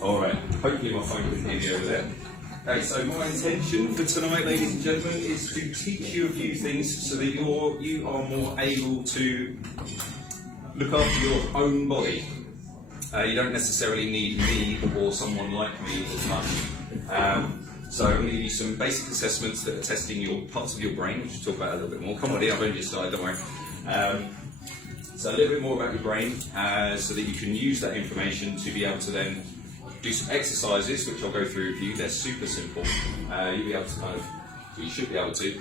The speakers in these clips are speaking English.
Alright, hopefully my phone can hear me over there. Okay, so my intention for tonight, ladies and gentlemen, is to teach you a few things so that you are more able to look after your own body. You don't necessarily need me or someone like me as much. So I'm going to give you some basic assessments that are testing your parts of your brain, which we'll talk about a little bit more. Come on in, I've only just started, don't worry. So a little bit more about your brain, so that you can use that information to be able to then do some exercises, which I'll go through with you. They're super simple. You'll be able to you should be able to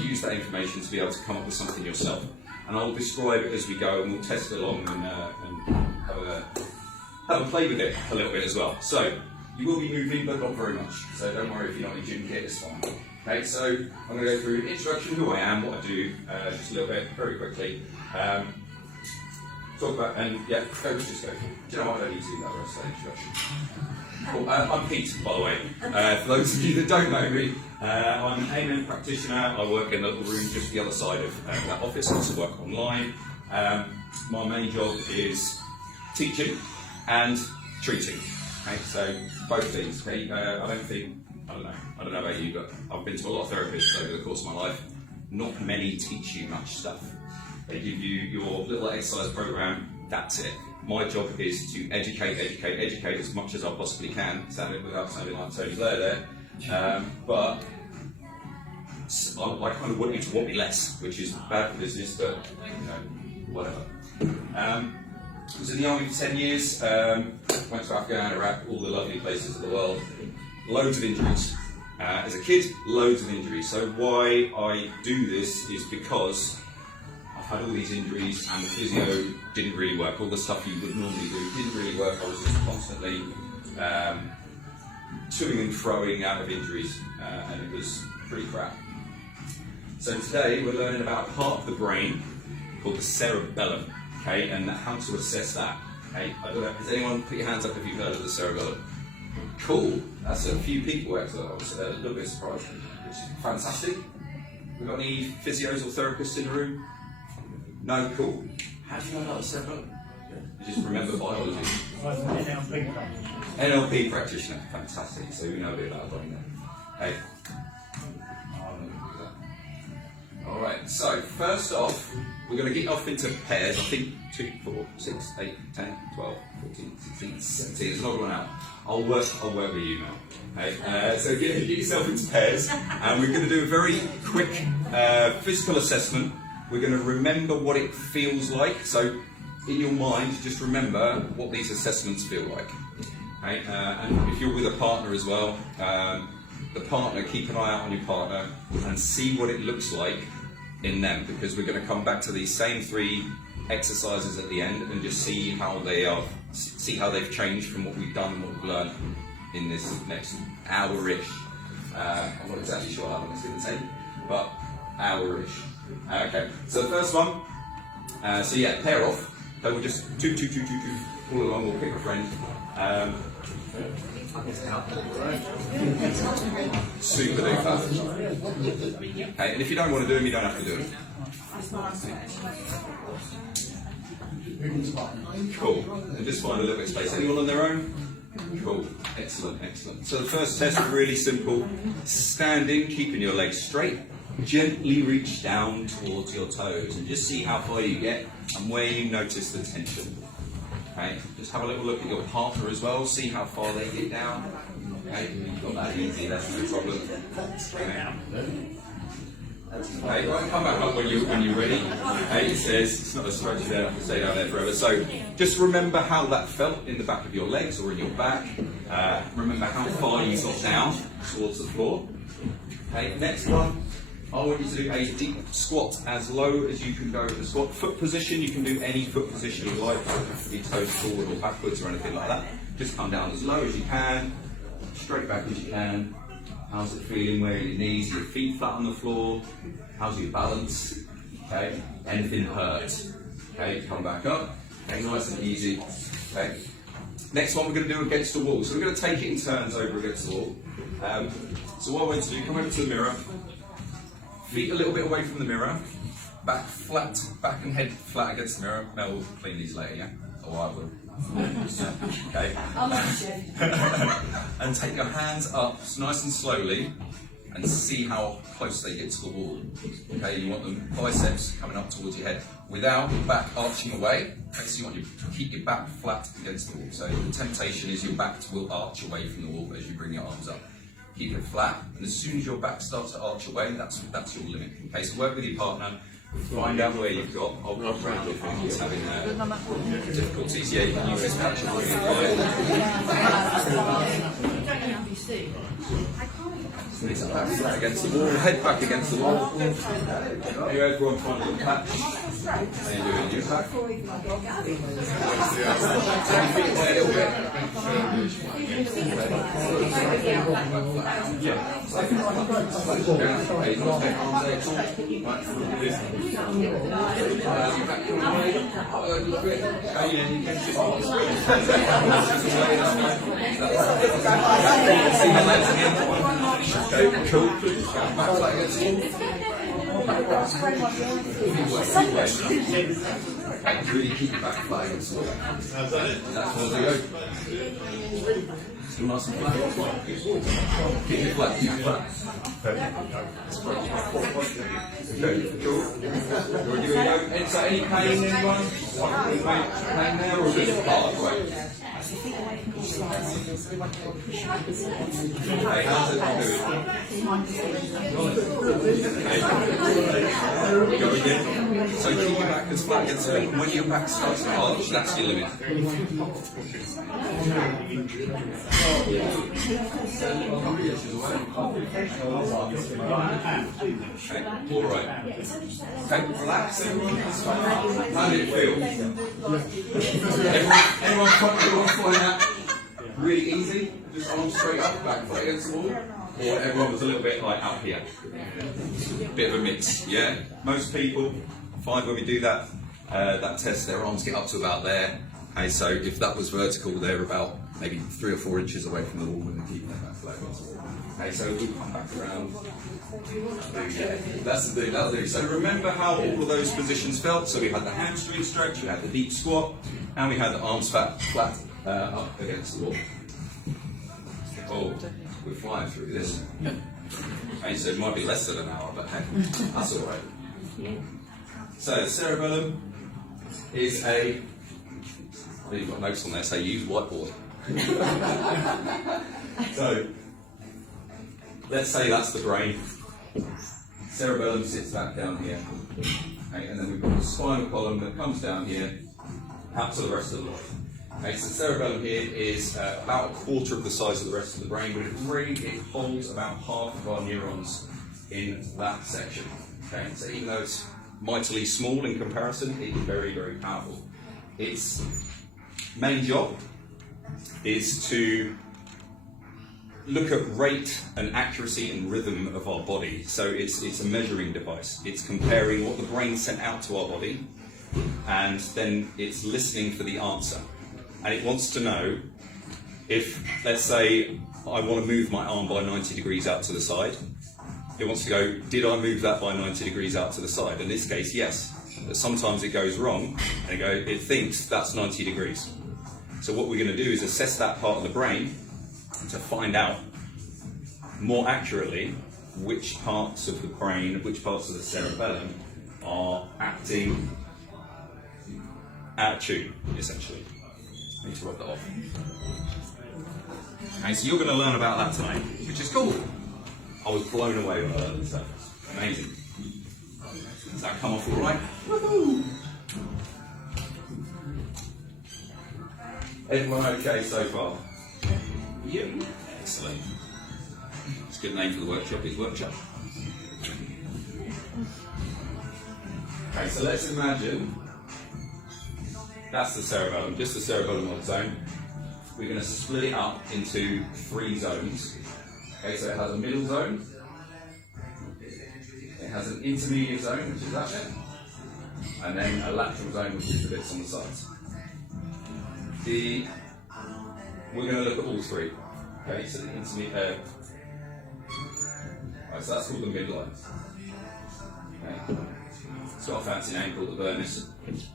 use that information to be able to come up with something yourself. And I'll describe it as we go, and we'll test it along and have a play with it a little bit as well. So you will be moving, but not very much. So don't worry if you're not in gym kit, it's fine. Okay, so I'm going to go through introduction, who I am, what I do, just a little bit, very quickly. Talk about, and yeah, let's just go. Do you know what, I don't need to do that rest of the introduction. Cool. I'm Pete, by the way. For those of you that don't know me, I'm an AMN practitioner. I work in a little room just the other side of that office. I also work online. My main job is teaching and treating. Okay, so both things. Okay, I don't know about you, but I've been to a lot of therapists over the course of my life. Not many teach you much stuff. They give you your little exercise program, that's it. My job is to educate as much as I possibly can, without sounding like Tony Blair there. But I kind of want you to want me less, which is bad for business, but whatever. I was in the army for 10 years, went to Afghanistan, Iraq, all the lovely places of the world. Loads of injuries. As a kid, loads of injuries. So why I do this is because I've had all these injuries and the physio didn't really work. All the stuff you would normally do didn't really work. I was just constantly toing and froing out of injuries, and it was pretty crap. So today we're learning about a part of the brain called the cerebellum, okay, and how to assess that. Okay, I don't know, has anyone put your hands up if you've heard of the cerebellum? Cool, that's a few people actually. I was a little bit surprised, which is fantastic. We got any physios or therapists in the room? No, cool. How do you know about the cerebellum? You just remember biology. NLP practitioner, fantastic. So we know a bit about brain there. Okay. Alright, so first off, we're going to get off into pairs. I think 2, 4, 6, 8, 10, 12, 14, 16, 17. There's another one out. I'll work with you now. Okay? So get yourself into pairs, and we're going to do a very quick physical assessment. We're going to remember what it feels like. So in your mind, just remember what these assessments feel like. Okay? And if you're with a partner as well, the partner, keep an eye out on your partner and see what it looks like in them, because we're going to come back to these same 3 exercises at the end and just see how they've changed from what we've done and what we've learned in this next hour-ish. I'm not exactly sure how long it's going to take, but hour-ish. Okay, so the first one, so yeah, pair off. So we'll just two, all along, we'll pick a friend. Super duper. Okay, and if you don't want to do them, you don't have to do them. Cool. And just find a little bit of space. Anyone on their own? Cool. Excellent, excellent. So the first test is really simple. Standing, keeping your legs straight. Gently reach down towards your toes and just see how far you get and where you notice the tension. Okay, just have a little look at your partner as well, see how far they get down. Okay, you've got that easy, that's no problem. Okay, right, come back up when you're ready. Okay, it says, it's not a stretch there, I can stay down there forever. So just remember how that felt in the back of your legs or in your back. Remember how far you got down towards the floor. Okay, next one. I want you to do a deep squat as low as you can go with the squat. Foot position, you can do any foot position you like. You don't have to be toes forward or backwards or anything like that. Just come down as low as you can, straight back as you can. How's it feeling? Where are your knees? Your feet flat on the floor? How's your balance? Okay, anything hurt? Okay, come back up. Okay, nice and easy. Okay. Next one we're going to do against the wall. So we're going to take it in turns over against the wall. So what I want to do, come over to the mirror. Feet a little bit away from the mirror, back flat, back and head flat against the mirror. Mel will clean these later, yeah? Or I will. Okay. And take your hands up nice and slowly and see how close they get to the wall. Okay, you want them biceps coming up towards your head without your back arching away. Okay, so you want to keep your back flat against the wall. So the temptation is your back will arch away from the wall as you bring your arms up. Keep it flat, and as soon as your back starts to arch away, that's your limit. Okay, so work with your partner. Find out where you've got. I'll walk around if anyone's having difficulties. Yeah, you can use this patch. Knees up, back flat against the wall, head back against the wall. You everyone find a little patch. How you doing? You back? Turn your feet away a little bit. Yeah. Okay, cool. Back like this. Really keep your back flat against the wall. That's what we go. Still nice and flat. Keep it flat, keep it flat. Okay, cool. Is there any pain, anyone? Pain there, or is it part of the way? Hey, how's it doing? Go again. So keep your back as flat against the wall. When your back starts to arch, that's your limit. Okay, all right. Okay, relax. How did it feel? Everyone comfortable find that really easy? Just arms straight up, back flat against the wall? Or everyone was a little bit like up here? Bit of a mix, yeah? Most people find when we do that test, their arms get up to about there. Okay, so if that was vertical, they're about maybe 3 or 4 inches away from the wall when they keep their back flat against the wall. Okay, so we'll come back around. That's the do, that'll do. So remember how all of those positions felt? So we had the hamstring stretch, we had the deep squat, and we had the arms flat up against the wall. Oh, we're flying through this. Okay, so it might be less than an hour, but hey, that's all right. So the cerebellum is a. Oh, you've got notes on there, say use whiteboard. So let's say that's the brain. Cerebellum sits back down here, okay, and then we've got the spinal column that comes down here, out to the rest of the body. Okay, so the cerebellum here is about a quarter of the size of the rest of the brain, but it holds about half of our neurons in that section. Okay, so even though it's mightily small in comparison, it is very, very powerful. Its main job is to look at rate and accuracy and rhythm of our body. So it's a measuring device. It's comparing what the brain sent out to our body, and then it's listening for the answer. And it wants to know if, let's say, I want to move my arm by 90 degrees out to the side. It wants to go, did I move that by 90 degrees out to the side? In this case, yes. But sometimes it goes wrong, and it thinks that's 90 degrees. So what we're going to do is assess that part of the brain to find out more accurately which parts of the brain, which parts of the cerebellum are acting out of tune, essentially. I need to rub that off. Okay, so you're going to learn about that tonight, which is cool. I was blown away when I learned this stuff. Amazing. Does that come off all right? Woohoo! Everyone okay so far? Yep. Excellent. It's a good name for the workshop, is workshop. Okay, so let's imagine that's the cerebellum, just the cerebellum on its own. We're going to split it up into 3 zones. Okay, so it has a middle zone, it has an intermediate zone, which is that bit, and then a lateral zone, which is the bits on the sides. We're going to look at all 3. Okay, so the intermediate. Right, so that's called the midline. Okay. It's got a fancy name called the vernus.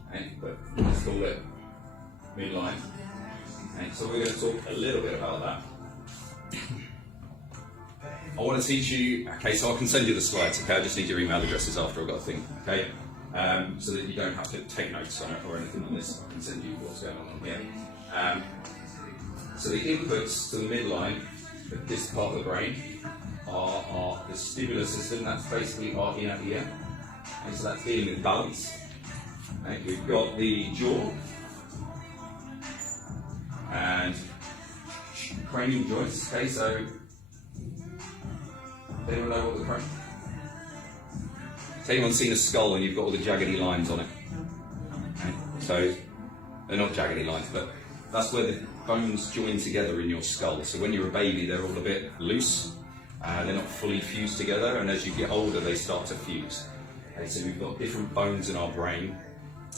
Okay, but let's call it midline. Okay, so we're going to talk a little bit about that. I want to teach you, okay, so I can send you the slides, okay, I just need your email addresses after I've got a thing, okay, so that you don't have to take notes on it or anything on this. I can send you what's going on here. So the inputs to the midline of this part of the brain are the vestibular system, that's basically our inner ear, and so that's dealing with balance. Okay, we've got the jaw and cranial joints, okay, so anyone know what the cranial? Has anyone seen a skull and you've got all the jaggedy lines on it? Okay. So, they're not jaggedy lines, but that's where the bones join together in your skull. So when you're a baby, they're all a bit loose, they're not fully fused together, and as you get older, they start to fuse. Okay, so we've got different bones in our brain,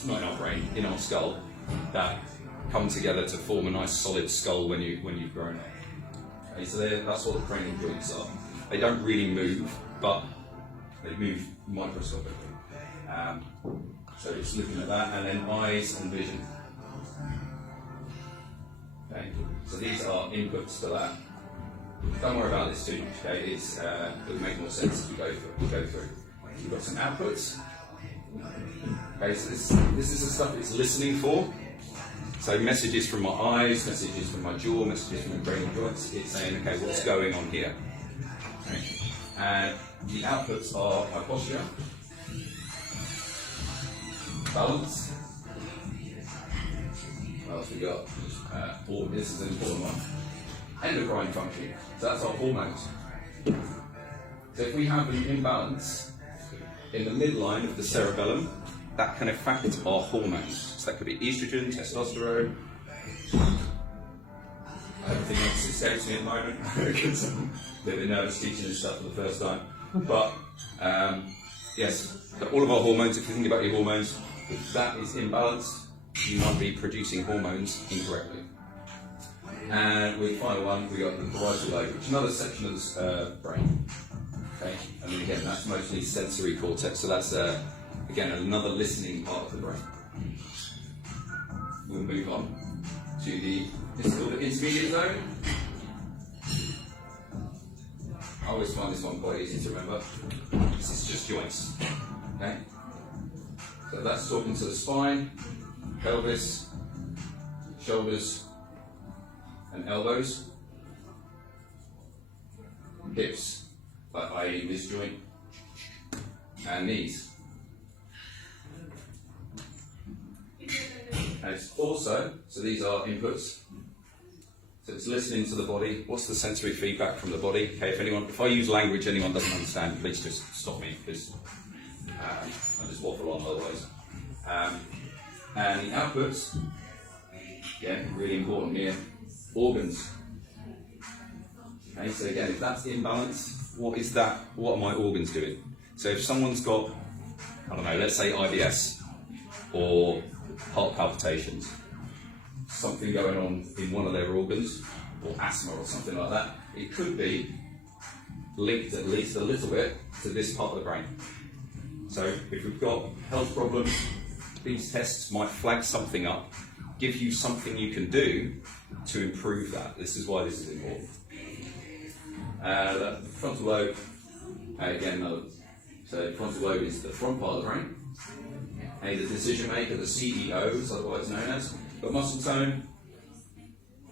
not in our brain, in our skull, that come together to form a nice solid skull when you've grown up. Okay, so that's what the cranial joints are. They don't really move, but they move microscopically. So it's looking at that, and then eyes and vision. Okay, so these are inputs to that. Don't worry about this too much. Okay, it'll make more sense as we go through. We've got some outputs. Okay, so this is the stuff it's listening for. So messages from my eyes, messages from my jaw, messages from the cranial joints. It's saying, okay, what's going on here? Okay. And the outputs are my posture, balance. What else we got? This is an important one. Endocrine function. So that's our hormones. So if we have an imbalance in the midline of the cerebellum, that can affect our hormones. So that could be estrogen, testosterone. Everything else escapes me at the moment because I'm a bit nervous teaching this stuff for the first time. But yes, all of our hormones, if you think about your hormones, if that is imbalanced, you might be producing hormones incorrectly. And with the final one, we got the parietal lobe, which is another section of the brain. Okay, and then again, that's mostly sensory cortex, so that's again another listening part of the brain. We'll move on to this is called the intermediate zone. I always find this one quite easy to remember. This is just joints. Okay, so that's talking to the spine, pelvis, shoulders, and elbows, hips, like i.e. this joint, and knees. And it's also, so these are inputs, so it's listening to the body. What's the sensory feedback from the body? Okay, if I use language anyone doesn't understand, please just stop me, because I just waffle on otherwise. And the outputs, again, really important here, organs. Okay, so again, if that's imbalance, what is that? What are my organs doing? So if someone's got, I don't know, let's say IBS or heart palpitations, something going on in one of their organs, or asthma or something like that, it could be linked at least a little bit to this part of the brain. So if we've got health problems, these tests might flag something up, give you something you can do to improve that. This is why this is important. The frontal lobe, again, so frontal lobe is the front part of the brain. The decision maker, the CEO, is otherwise known as. Got muscle tone.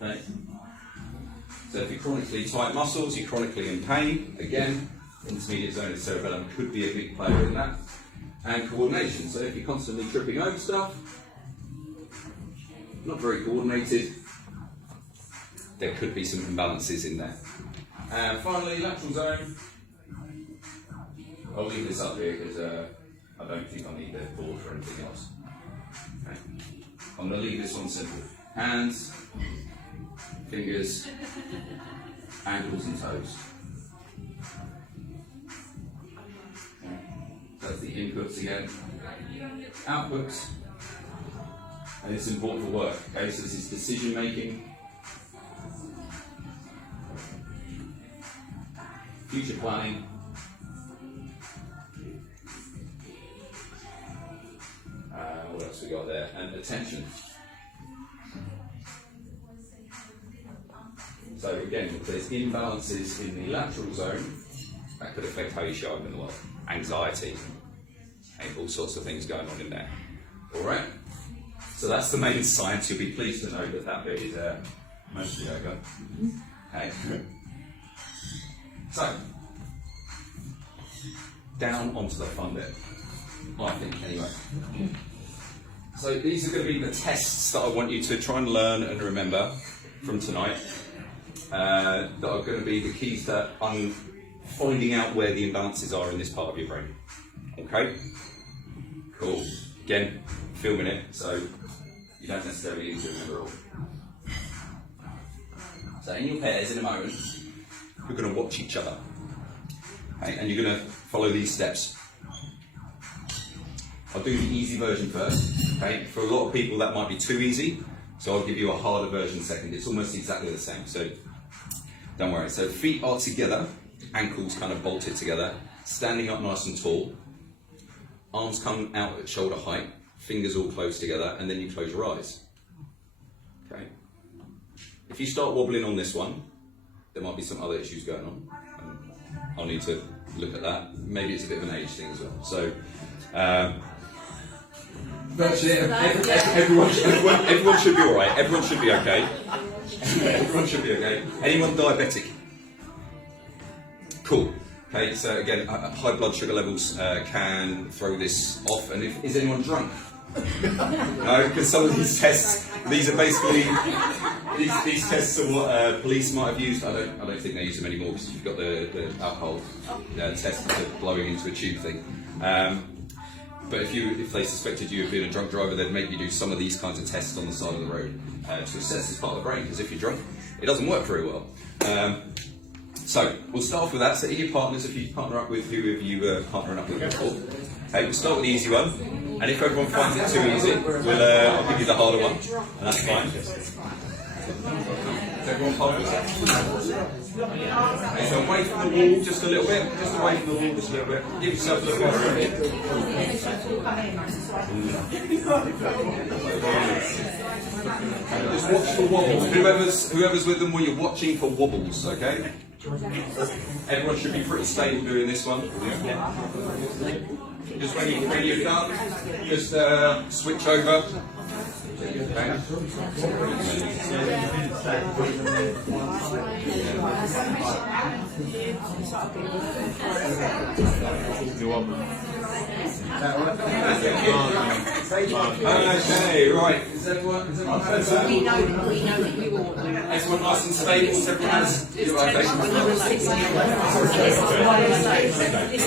Okay. So if you're chronically tight muscles, you're chronically in pain. Again, intermediate zone of cerebellum could be a big player in that. And coordination. So if you're constantly tripping over stuff, not very coordinated, there could be some imbalances in there. And finally, lateral zone. I'll leave this up here because I don't think I need the board for anything else. Okay. I'm going to leave this one simple. Hands, fingers, ankles and toes. Okay. That's the inputs again. Outputs. And it's important for work. Okay, so this is decision making, future planning, what else we got there? And attention. So again, if there's imbalances in the lateral zone, that could affect how you show up in the world. Anxiety, and all sorts of things going on in there. All right. So that's the main science. You'll be pleased to know that that bit is mostly over. Okay. So down onto the fun bit, I think, anyway. So these are going to be the tests that I want you to try and learn and remember from tonight. That are going to be the keys to finding out where the imbalances are in this part of your brain. Okay? Cool. Again, filming it, so you don't necessarily need to remember all. So in your pairs, in a moment, you're going to watch each other. Okay? And you're going to follow these steps. I'll do the easy version first. Okay? For a lot of people that might be too easy, so I'll give you a harder version second. It's almost exactly the same, so don't worry. So feet are together, ankles kind of bolted together, standing up nice and tall, arms come out at shoulder height, fingers all close together, and then you close your eyes. Okay? If you start wobbling on this one, there might be some other issues going on. I'll need to look at that. Maybe it's a bit of an age thing as well. So, virtually everyone should be all right. Everyone should be okay. Everyone should be okay. Anyone diabetic? Cool. Okay, so again, high blood sugar levels can throw this off. And is anyone drunk? No, because some of these tests, these are basically, these tests are what police might have used. I don't think they use them anymore because you've got the alcohol test, the blowing into a tube thing. But if they suspected you of being a drunk driver, they'd make you do some of these kinds of tests on the side of the road to assess this part of the brain, because if you're drunk, it doesn't work very well. So we'll start off with that. So your partners, if you partner up with whoever you partnering up with before. Okay, we'll start with the easy one, and if everyone finds it too easy, I'll give you the harder one, and that's fine. Everyone partners up. Okay, so away from the wall just a little bit, just away from the wall just a little bit. Give yourself a little bit of room. Just watch for wobbles. Whoever's with them, when you're watching for wobbles, okay? Everyone should be pretty stable doing this one. Just when you're done, just switch over. Okay. Okay, right. Is everyone heard that? We know that you all know. Everyone nice and stable? Everyone has? It's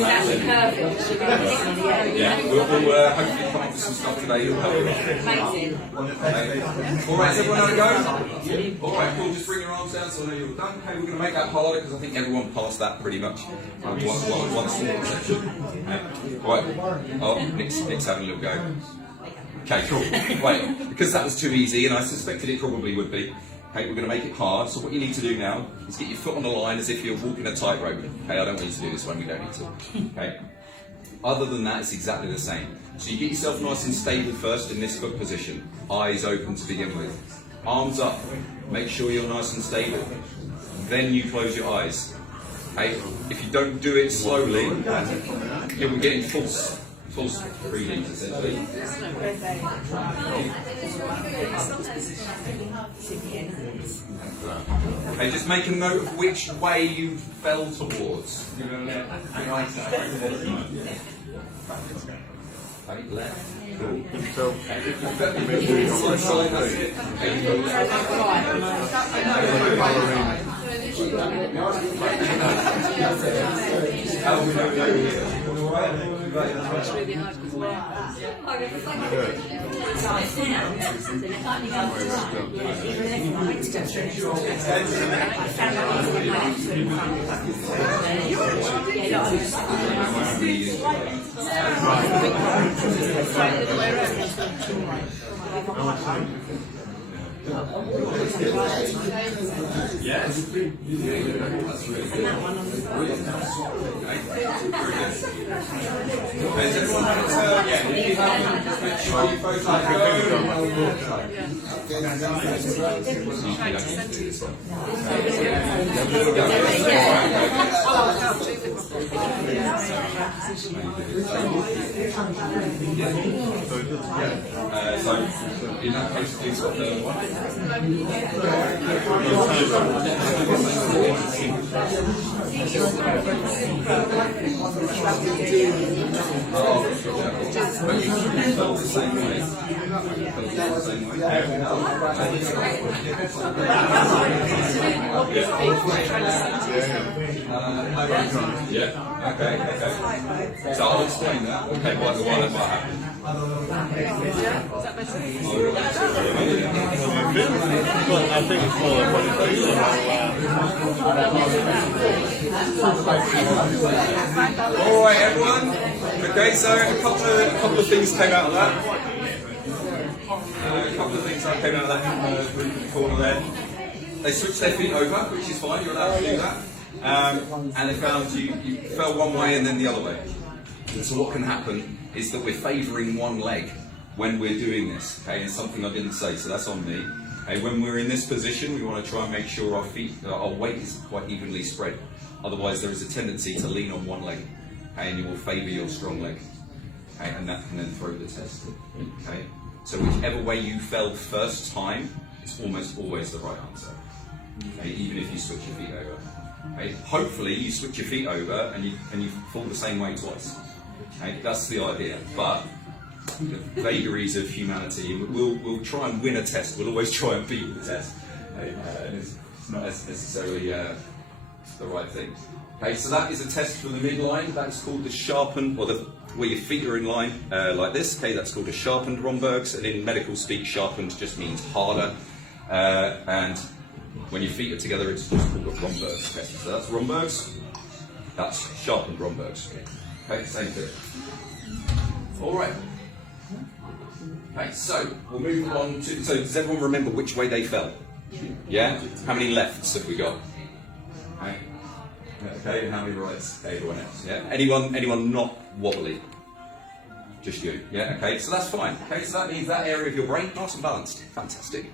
actually perfect. Yeah, we'll hopefully come up with some stuff today. Amazing. Alright, is everyone on go? Alright, cool, just bring your arms down so I know you're done. Okay, we're going to make that harder because I think everyone passed that pretty much. One small section. Alright, oh, Nick's having a little go. Okay, cool. Right, because that was too easy and I suspected it probably would be. Okay, we're going to make it hard. So what you need to do now is get your foot on the line as if you're walking a tightrope. Okay, I don't want you to do this one, we don't need to. Okay. Other than that, it's exactly the same. So you get yourself nice and stable first in this foot position. Eyes open to begin with. Arms up. Make sure you're nice and stable. Then you close your eyes. Okay? If you don't do it slowly, you'll be getting false readings essentially. Okay, just make a note of which way you fell towards. Okay, left. Cool. Yes. Has everyone had a turn yet? If you haven't, just make sure you both let go. So, in that case, please stop the one. But you felt the same way. Yeah. Okay. So I'll explain that. Okay, what happened? Well, I think it's more than what All right, everyone. Okay, so a couple of things came out of that. A couple of things that came out of that group in the corner there. They switched their feet over, which is fine. You're allowed to do that. And they found you fell one way and then the other way. So what can happen is that we're favouring one leg when we're doing this. Okay, and something I didn't say, so that's on me. Okay, when we're in this position, we want to try and make sure our weight is quite evenly spread. Otherwise, there is a tendency to lean on one leg, okay, and you will favour your strong leg. Okay, and that can then throw the test. Okay, so whichever way you fell first time, it's almost always the right answer. Okay, even if you switch your feet over. Okay, hopefully, you switch your feet over and you fall the same way twice. Okay, that's the idea, but the vagaries of humanity, we'll try and win a test, we'll always try and beat the test, and it's not necessarily the right thing. Okay, so that is a test for the midline. That's called the sharpened, or where your feet are in line like this. Okay, that's called a sharpened Romberg's, and in medical speak, sharpened just means harder, and when your feet are together, it's just called a Romberg's test. So that's Romberg's, that's sharpened Romberg's. Okay, same thing. All right. Okay, so we'll move on to. So does everyone remember which way they fell? Yeah. How many lefts have we got? Okay, and how many rights? Okay, everyone else. Yeah. Anyone not wobbly? Just you. Yeah. Okay, so that's fine. Okay, so that means that area of your brain nice and balanced. Fantastic.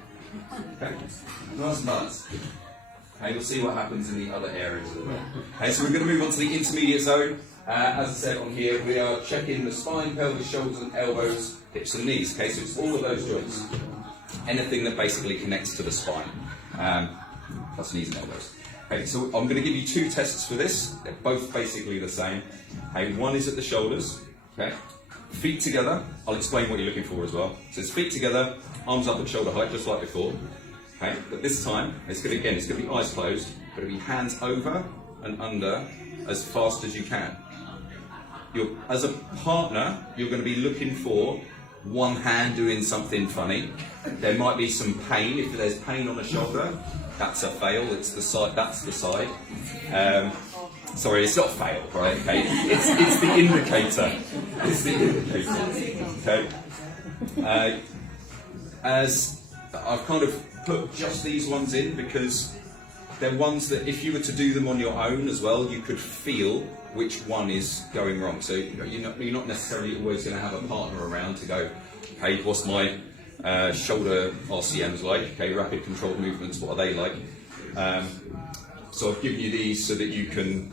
Okay, nice and balanced. Okay, you'll see what happens in the other areas as well. Okay, so we're going to move on to the intermediate zone. As I said on here, we are checking the spine, pelvis, shoulders and elbows, hips and knees. Okay, so it's all of those joints. Anything that basically connects to the spine, plus knees and elbows. Okay, so I'm going to give you two tests for this. They're both basically the same. Okay, one is at the shoulders. Okay, feet together. I'll explain what you're looking for as well. So it's feet together, arms up at shoulder height, just like before. Okay, but this time it's going to be eyes closed, but it'll be hands over and under as fast as you can. As a partner, you're going to be looking for one hand doing something funny. There might be some pain. If there's pain on the shoulder, that's a fail. It's the side. That's the side. Sorry, it's not fail, right? Okay, it's the indicator. It's the indicator. Okay. As I've kind of put just these ones in because they're ones that if you were to do them on your own as well, you could feel which one is going wrong. So you're not necessarily always going to have a partner around to go, hey, what's my shoulder RCMs like? Okay, rapid controlled movements, what are they like? So I've given you these so that you can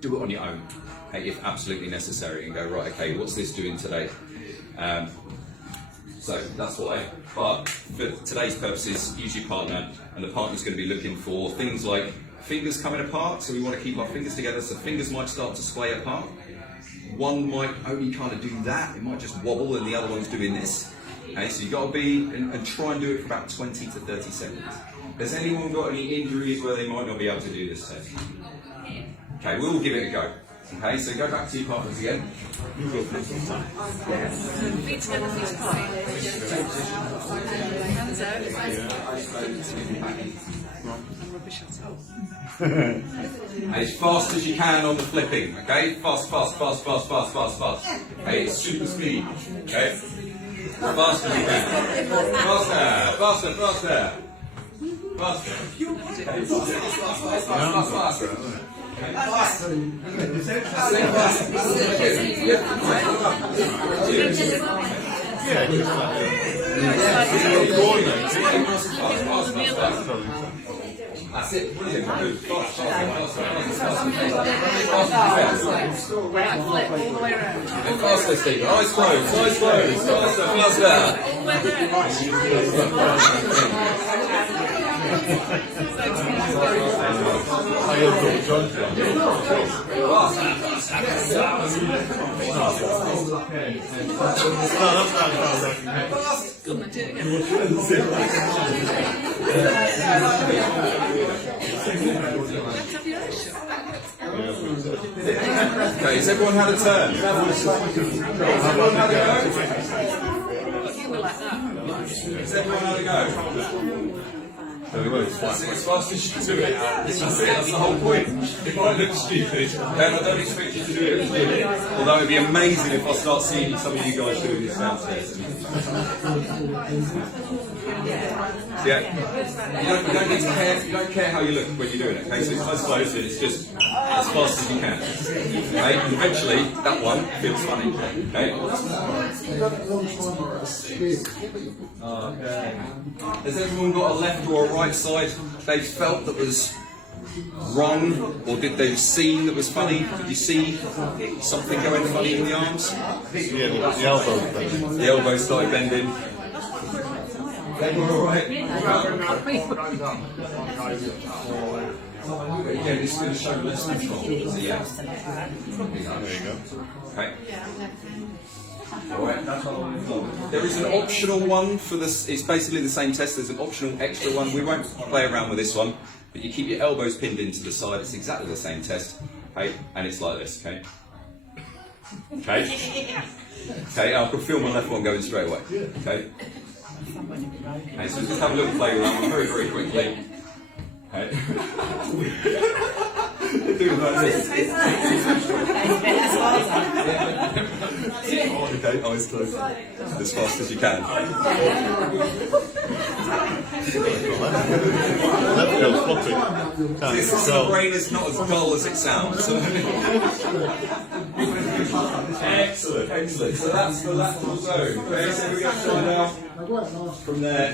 do it on your own, okay, if absolutely necessary, and go, right, okay, what's this doing today? So that's why. But for today's purposes, use your partner, and the partner's going to be looking for things like fingers coming apart, so we want to keep our fingers together, so fingers might start to splay apart. One might only kind of do that, it might just wobble, and the other one's doing this. Okay, so you've got to be, and try and do it for about 20 to 30 seconds. Has anyone got any injuries where they might not be able to do this test? Okay, we'll give it a go. Okay, so go back to your partners again. Feet together, feet apart. Hands out. As fast as you can on the flipping, okay? Fast. Okay, it's super speed, okay? Faster as you can. Faster, faster, faster. Faster. Faster. That's it, brilliant. Good. Faster, faster, faster, Steve. Eyes closed, eyes closed. Faster, faster. Okay, has everyone had a turn? Everyone had a go? Has everyone had a go? That's it, as fast as you can do it. That's it, that's the whole point. If I look stupid, then I don't expect you to do it. Although it would be amazing if I start seeing some of you guys doing this downstairs. Yeah. You don't need to care. You don't care how you look when you're doing it. Okay, so it's eyes closed and it's just as fast as you can. Okay, and eventually that one feels funny. Okay. Has everyone got a left or a right side they felt that was wrong, or did they seen that was funny? Did you see something going funny in the arms? Yeah, the elbows bending. The elbows started bending. They were alright. Again, it's going to show less control. So yeah. There you go. Okay. Alright. There is an optional one for this. It's basically the same test. There's an optional extra one. We won't play around with this one, but you keep your elbows pinned into the side. It's exactly the same test. Okay, and it's like this. Okay. Okay. Okay. I can feel my left one going straight away. Okay. Okay. So just have a little play around very, very quickly. Okay. Do it like this. Okay, eyes closed. As fast as you can. That feels floppy. This is the brain is not as dull as it sounds. Excellent, excellent. So that's the lateral zone. Okay, so we're going to try now from there.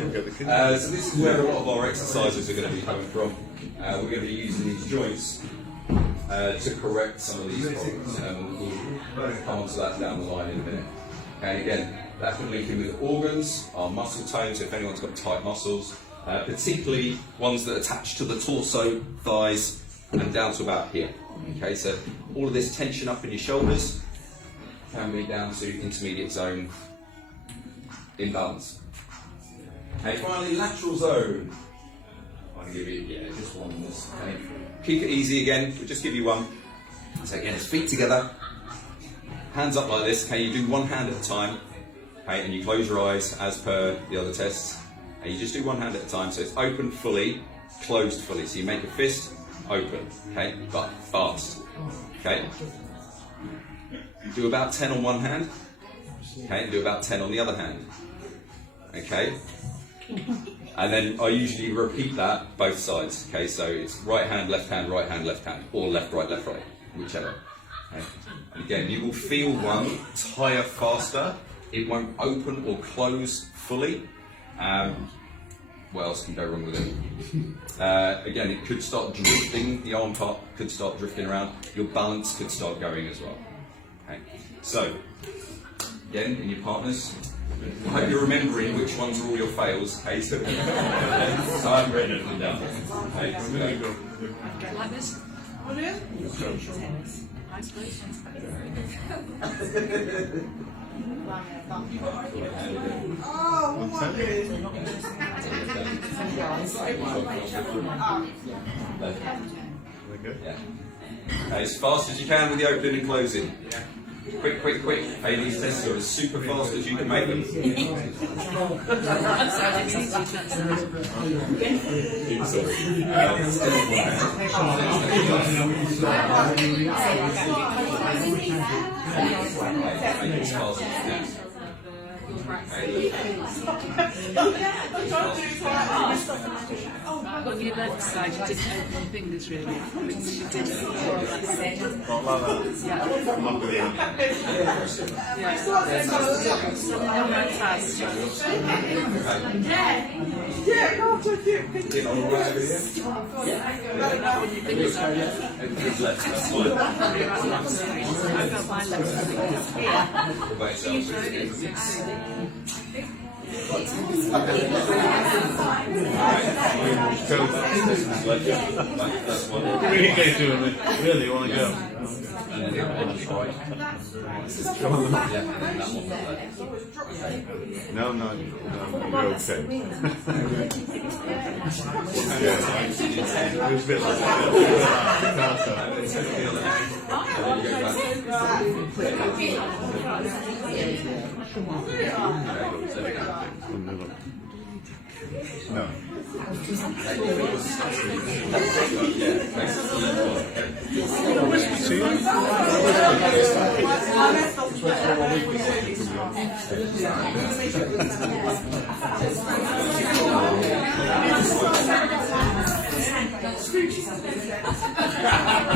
So this is where a lot of our exercises are going to be coming from. We're going to be using these joints to correct some of these problems. We'll come on to that down the line in a minute. And again, that's going to link in with organs, our muscle tone, so if anyone's got tight muscles, particularly ones that attach to the torso, thighs, and down to about here. Okay, so all of this tension up in your shoulders can be down to intermediate zone imbalance. Okay, finally, lateral zone. I'll give you, just one on this. Okay. Keep it easy again, we'll just give you one. So again, it's feet together, hands up like this. Okay, you do one hand at a time. Okay, and you close your eyes as per the other tests. And you just do one hand at a time, so it's open fully, closed fully. So you make a fist, open, okay, but fast. Okay. Do about 10 on one hand. Okay, and do about 10 on the other hand. Okay. And then I usually repeat that both sides. Okay, so it's right hand, left hand, or left, right, whichever. Okay. And again, you will feel one tire faster. It won't open or close fully. What else can go wrong with it? Again, it could start drifting. The arm part could start drifting around. Your balance could start going as well. Okay. So, again, in your partners, I hope you're remembering which ones are all your fails. Okay, so I'm writing them down. Okay, so Like this? yeah. Okay, as fast as you can with the opening and closing. Quick. Hey, these tests are as super fast as you can make them. On your left side, you didn't open your fingers really, which you did before that said. Not like that. Yeah. I'm not good at Yeah. No, no, fast. In on the right over here. Fingers are Everything's left, that's fine. I've got my left fingers here. What about yourself? That's one. Really go to him. Really, you want to go? And then the other one on the right. Yeah, and then that one on the left. No, you're okay. It was a bit like that. No.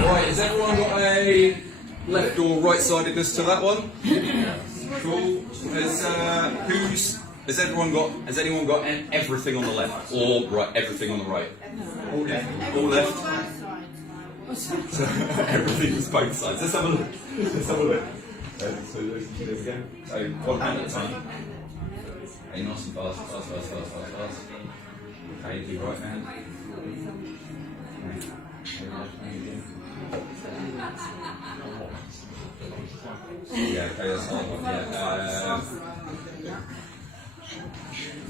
Right, has everyone got a left or right-sidedness to that one? Cool. Has anyone got everything on the left or right? Everything on the right? All left. All left. So everything is both sides. Let's have a look. So there we go. So one hand at a time. Okay, nice and fast. Okay, do right hand. Yeah, okay, that's hard one. Yeah.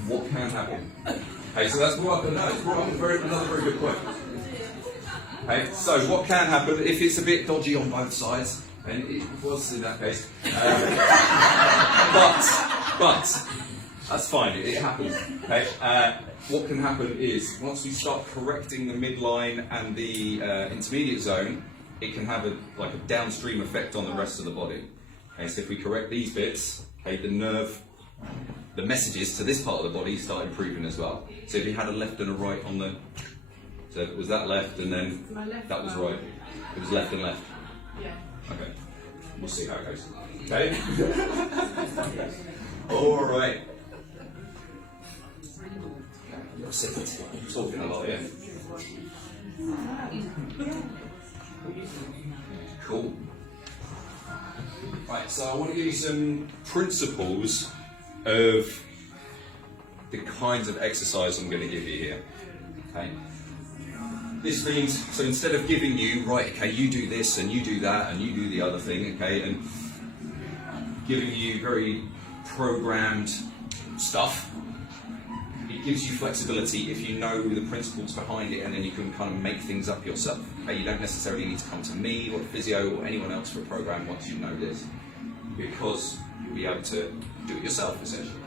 What can happen? Okay, so that's brought up another very good point. Okay, so what can happen if it's a bit dodgy on both sides, and it was in that case. But that's fine. It happens. Okay. What can happen is once we start correcting the midline and the intermediate zone, it can have a downstream effect on the rest of the body. Okay, so if we correct these bits, okay, the messages to this part of the body start improving as well. So if you had a left and a right on the, so was that left and then that was right? It was left and left. Yeah. Okay, we'll see how it goes. Okay. All right. You're talking a lot, yeah. Cool. Right, so I want to give you some principles of the kinds of exercise I'm going to give you here. Okay. This means, so instead of giving you, right, okay, you do this and you do that and you do the other thing, okay, and giving you very programmed stuff, it gives you flexibility if you know the principles behind it, and then you can kind of make things up yourself. Okay, you don't necessarily need to come to me or physio or anyone else for a program once you know this, because you'll be able to do it yourself essentially.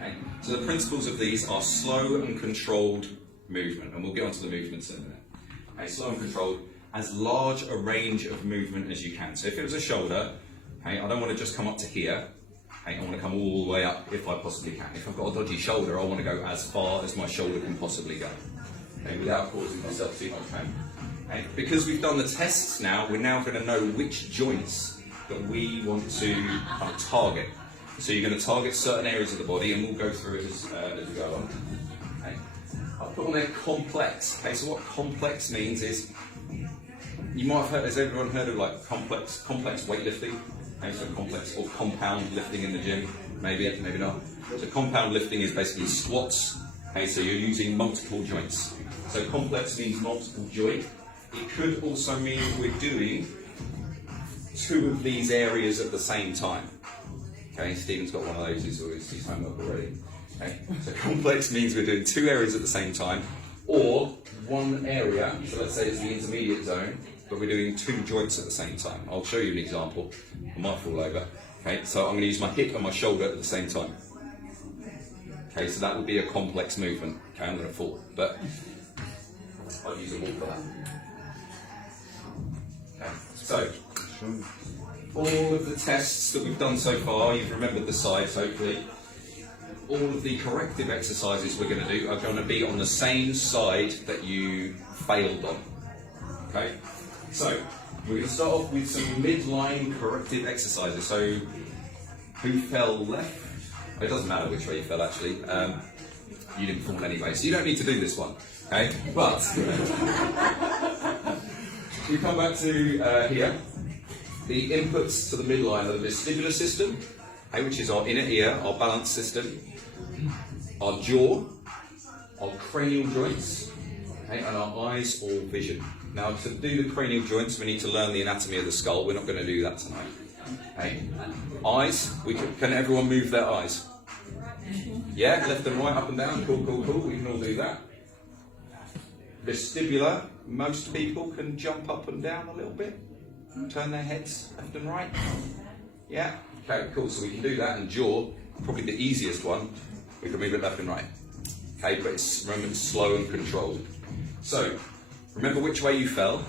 Okay? So the principles of these are slow and controlled movement, and we'll get onto the movements in a minute. Okay, slow and controlled, as large a range of movement as you can. So if it was a shoulder, okay, I don't want to just come up to here. Okay, I want to come all the way up if I possibly can. If I've got a dodgy shoulder, I want to go as far as my shoulder can possibly go, okay, without causing myself too much pain. Okay, because we've done the tests now, we're now going to know which joints that we want to kind of target. So you're going to target certain areas of the body, and we'll go through it as we go on. Okay. I've put on there complex. Okay, so what complex means is, you might have heard, has everyone heard of like complex weightlifting? Okay, so complex or compound lifting in the gym, maybe not. So compound lifting is basically squats. Okay, so you're using multiple joints. So complex means multiple joint. It could also mean we're doing two of these areas at the same time. Okay, Stephen's got one of those, he's homework already. Okay, so complex means we're doing two areas at the same time, or one area, so let's say it's the intermediate zone, but we're doing two joints at the same time. I'll show you an example. I might fall over. Okay, so I'm going to use my hip and my shoulder at the same time. Okay, so that would be a complex movement. Okay, I'm going to fall, but I'll use a wall for that. Okay, so all of the tests that we've done so far, you've remembered the sides hopefully. all of the corrective exercises we're going to do are going to be on the same side that you failed on. Okay? So, we're going to start off with some midline corrective exercises. So, who fell left? It doesn't matter which way you fell actually. You didn't fall anyway, so you don't need to do this one. Okay? But, we come back to here. The inputs to the midline are the vestibular system, okay, which is our inner ear, our balance system, our jaw, our cranial joints, okay, and our eyes or vision. Now, to do the cranial joints, we need to learn the anatomy of the skull. We're not going to do that tonight. Okay. Eyes, can everyone move their eyes? Yeah, left and right, up and down, cool, cool, cool. We can all do that. Vestibular, most people can jump up and down a little bit, turn their heads left and right. Yeah, okay, cool, so we can do that. And jaw, probably the easiest one, we can move it left and right. Okay, but remember it's slow and controlled. So, remember which way you fell.